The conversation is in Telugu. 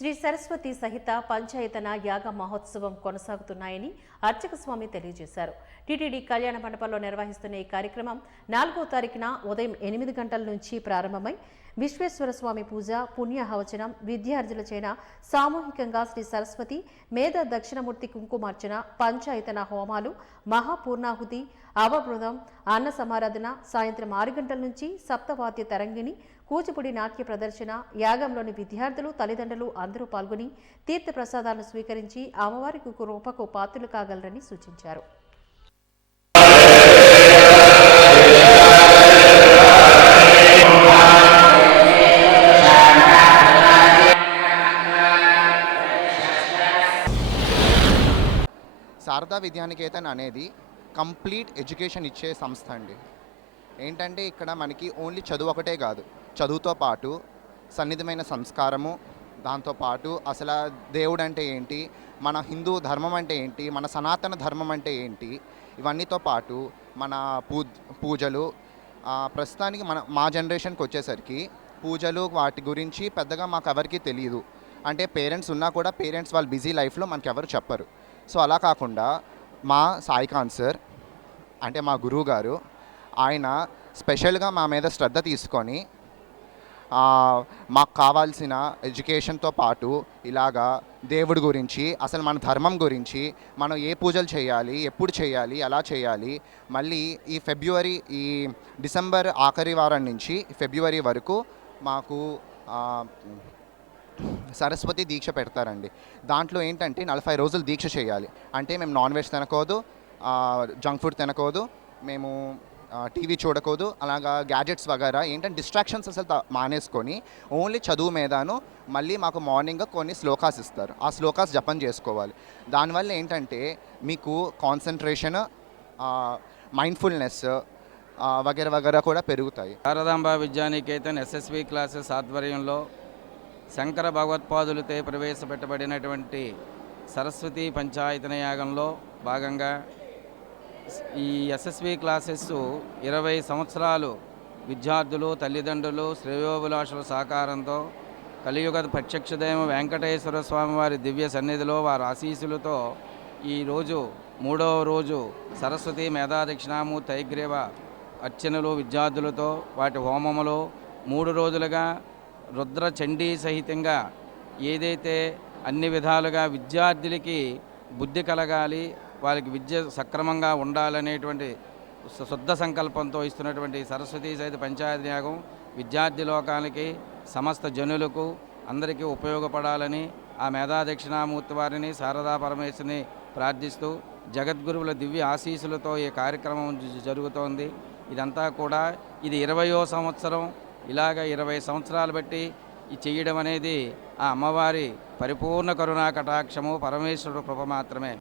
శ్రీ సరస్వతి సహిత పంచాయతన యాగ మహోత్సవం కొనసాగుతున్నాయని అర్చక స్వామి తెలియజేశారు. టీటీడీ కళ్యాణ మండపంలో నిర్వహిస్తున్న ఈ కార్యక్రమం 4వ తారీఖున ఉదయం 8 గంటల నుంచి ప్రారంభమై విశ్వేశ్వర స్వామి పూజ, పుణ్యహవచనం, విద్యార్థుల చేత సామూహికంగా శ్రీ సరస్వతి మేధ దక్షిణమూర్తి కుంకుమార్చన, పంచాయతన హోమాలు, మహాపూర్ణాహుతి, అవబృదం, అన్న సమారాధన, సాయంత్రం 6 గంటల నుంచి సప్తవాద్య తరంగిణి, కూచిపూడి నాట్య ప్రదర్శన, యాగంలోని విద్యార్థులు, తల్లిదండ్రులు అందరూ పాల్గొని తీర్థ ప్రసాదాలను స్వీకరించి అమ్మవారికి కృపకు పాత్రలు కాగలరని సూచించారు. శారదా విద్యానికేతన్ అనేది కంప్లీట్ ఎడ్యుకేషన్ ఇచ్చే సంస్థ అండి. ఏంటంటే ఇక్కడ మనకి ఓన్లీ చదువు ఒకటే కాదు, చదువుతో పాటు సన్నిధమైన సంస్కారము, దాంతోపాటు అసలు దేవుడు అంటే ఏంటి, మన హిందూ ధర్మం అంటే ఏంటి, మన సనాతన ధర్మం అంటే ఏంటి, ఇవన్నీతో పాటు మన పూజలు. ప్రస్తుతానికి మా జనరేషన్కి వచ్చేసరికి పూజలు వాటి గురించి పెద్దగా మాకు ఎవరికి తెలియదు. అంటే పేరెంట్స్ ఉన్నా కూడా పేరెంట్స్ వాళ్ళ బిజీ లైఫ్లో మనకి ఎవరు చెప్పరు. సో అలా కాకుండా మా సాయికాంత్ సార్ అంటే మా గురువు గారు, ఆయన స్పెషల్గా మా మీద శ్రద్ధ తీసుకొని మాకు కావాల్సిన ఎడ్యుకేషన్తో పాటు ఇలాగా దేవుడి గురించి, అసలు మన ధర్మం గురించి, మనం ఏ పూజలు చేయాలి, ఎప్పుడు చేయాలి, ఎలా చేయాలి, మళ్ళీ ఈ డిసెంబర్ ఆఖరి వారం నుంచి ఫిబ్రవరి వరకు మాకు సరస్వతి దీక్ష పెడతారండి. దాంట్లో ఏంటంటే 40 రోజులు దీక్ష చేయాలి. అంటే మేము నాన్ వెజ్ తినకూడదు, జంక్ ఫుడ్ తినకూడదు, మేము టీవీ చూడకూడదు, అలాగా గ్యాడ్జెట్స్ వగైరా ఏంటంటే డిస్ట్రాక్షన్స్ అసలు మానేసుకొని ఓన్లీ చదువు మీదను. మళ్ళీ మాకు మార్నింగ్ కొన్ని శ్లోకాస్ ఇస్తారు, ఆ శ్లోకాస్ జపం చేసుకోవాలి. దానివల్ల ఏంటంటే మీకు కాన్సన్ట్రేషన్, మైండ్ఫుల్నెస్ వగైరా వగైరా కూడా పెరుగుతాయి. శారదాంబ విద్యానికేతన్ ఎస్ఎస్వి క్లాసెస్ ఆధ్వర్యంలో శంకర భగవత్పాదులతో ప్రవేశపెట్టబడినటువంటి సరస్వతి పంచాయతన యాగంలో భాగంగా ఈ ఎస్ఎస్వి క్లాసెస్ 20 సంవత్సరాలు విద్యార్థులు, తల్లిదండ్రులు, శ్రేయోభిలాషుల సహకారంతో కలియుగ ప్రత్యక్షదైవం వెంకటేశ్వర స్వామి వారి దివ్య సన్నిధిలో వారి ఆశీస్సులతో ఈరోజు 3వ రోజు సరస్వతి మేధాదక్షిణామూర్తి హయగ్రీవ అర్చనలు విద్యార్థులతో వాటి హోమములు 3 రోజులుగా రుద్ర చండీ సహితంగా ఏదైతే అన్ని విధాలుగా విద్యార్థులకి బుద్ధి కలగాలి, వాళ్ళకి విద్య సక్రమంగా ఉండాలనేటువంటి శుద్ధ సంకల్పంతో ఇస్తున్నటువంటి సరస్వతీ సహిత పంచాయతీ యాగం విద్యార్థి లోకానికి, సమస్త జనులకు అందరికీ ఉపయోగపడాలని ఆ మేధాదక్షిణామూర్తి వారిని, శారదా పరమేశ్వరిని ప్రార్థిస్తూ జగద్గురువుల దివ్య ఆశీస్సులతో ఈ కార్యక్రమం జరుగుతోంది. ఇదంతా కూడా ఇది 20వ సంవత్సరం. ఇలాగ 20 సంవత్సరాలు బట్టి చేయడం అనేది ఆ అమ్మవారి పరిపూర్ణ కరుణా కటాక్షము, పరమేశ్వరుడు కృప మాత్రమే.